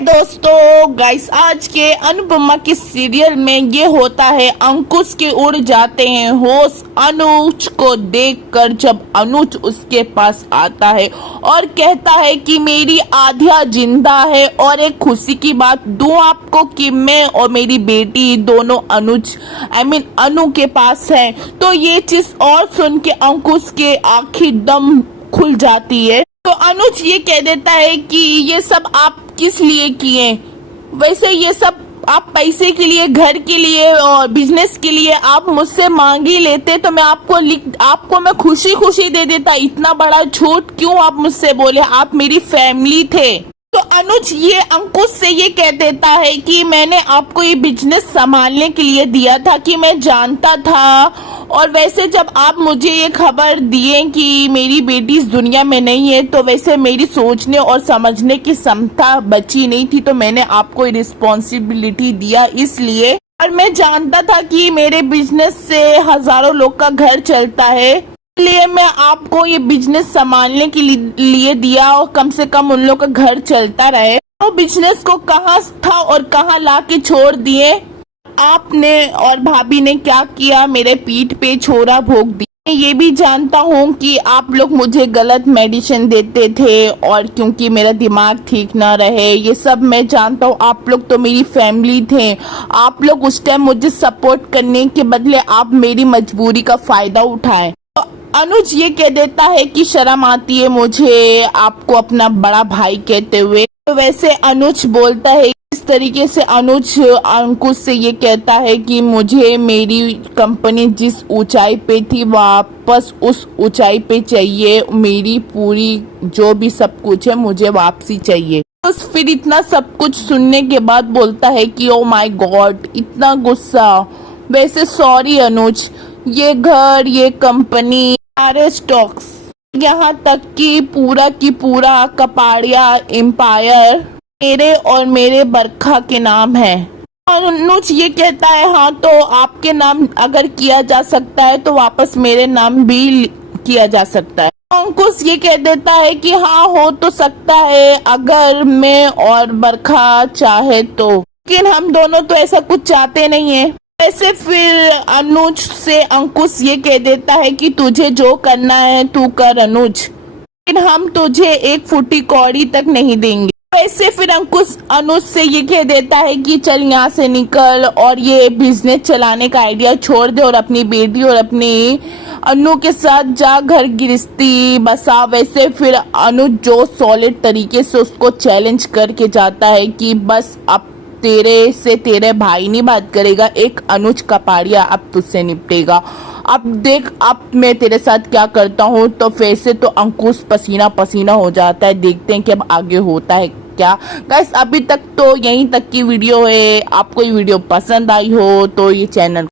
दोस्तों गाइस, आज के अनुपमा के सीरियल में ये होता है, अंकुश के उड़ जाते हैं होश अनुज को देखकर जब अनुज उसके पास आता है और कहता है कि मेरी आध्या जिंदा है। और एक खुशी की बात दूं आपको कि मैं और मेरी बेटी दोनों अनुज अनु के पास है। तो ये चीज और सुन के अंकुश के आखिर दम खुल जाती है। तो अनुज ये कह देता है कि ये सब आप किस लिए किए, वैसे ये सब आप पैसे के लिए, घर के लिए और बिजनेस के लिए आप मुझसे मांग ही लेते तो मैं आपको मैं खुशी खुशी दे देता। इतना बड़ा झूठ क्यों आप मुझसे बोले? आप मेरी फैमिली थे। तो अनुज ये अंकुश से ये कह देता है कि मैंने आपको ये बिजनेस संभालने के लिए दिया था कि मैं जानता था, और वैसे जब आप मुझे ये खबर दिए कि मेरी बेटी इस दुनिया में नहीं है तो वैसे मेरी सोचने और समझने की क्षमता बची नहीं थी, तो मैंने आपको रिस्पॉन्सिबिलिटी दिया इसलिए। और मैं जानता था कि मेरे बिजनेस से हजारों लोग का घर चलता है, इसलिए मैं आपको ये बिजनेस संभालने के लिए दिया और कम से कम उन लोग का घर चलता रहे। तो बिजनेस को कहाँ था और कहाँ ला के छोड़ दिए आपने और भाभी ने क्या किया, मेरे पीठ पे छोरा भोग दिया। ये भी जानता हूँ कि आप लोग मुझे गलत मेडिसिन देते थे और क्योंकि मेरा दिमाग ठीक ना रहे, ये सब मैं जानता हूँ। आप लोग तो मेरी फैमिली थे, आप लोग उस टाइम मुझे सपोर्ट करने के बदले आप मेरी मजबूरी का फायदा उठाए। तो अनुज ये कह देता है कि शर्म आती है मुझे आपको अपना बड़ा भाई कहते हुए। तो वैसे अनुज बोलता है इस तरीके से, अनुज अंकुश से ये कहता है कि मुझे मेरी कंपनी जिस ऊंचाई पे थी वापस उस ऊंचाई पे चाहिए, मेरी पूरी जो भी सब कुछ है मुझे वापसी चाहिए। तो फिर इतना सब कुछ सुनने के बाद बोलता है कि ओ माय गॉड, इतना गुस्सा। वैसे सॉरी अनुज, ये घर, ये कंपनी, सारे स्टॉक्स, यहाँ तक कि पूरा कपाड़िया एम्पायर मेरे और मेरे बरखा के नाम है। अनुज ये कहता है हाँ, तो आपके नाम अगर किया जा सकता है तो वापस मेरे नाम भी किया जा सकता है। अंकुश ये कह देता है कि हाँ, हो तो सकता है अगर मैं और बरखा चाहे तो, लेकिन हम दोनों तो ऐसा कुछ चाहते नहीं है। ऐसे फिर अनुज से अंकुश ये कह देता है कि तुझे जो करना है तू कर अनुज, लेकिन हम तुझे एक फुटी कौड़ी तक नहीं देंगे। वैसे फिर अंकुश अनुज से ये कह देता है कि चल यहाँ से निकल और ये बिजनेस चलाने का आइडिया छोड़ दे और अपनी बेटी और अपनी अनु के साथ जा घर गृहस्थी बसा। वैसे फिर अनुज जो सॉलिड तरीके से उसको चैलेंज करके जाता है कि बस अब तेरे से तेरे भाई नहीं बात करेगा, एक अनुज कपाड़िया अब तुझसे निपटेगा। अब देख अब मैं तेरे साथ क्या करता हूँ। तो वैसे तो अंकुश पसीना पसीना हो जाता है। देखते हैं कि अब आगे होता है क्या। गाइस अभी तक तो यहीं तक की वीडियो है। आपको ये वीडियो पसंद आई हो तो ये चैनल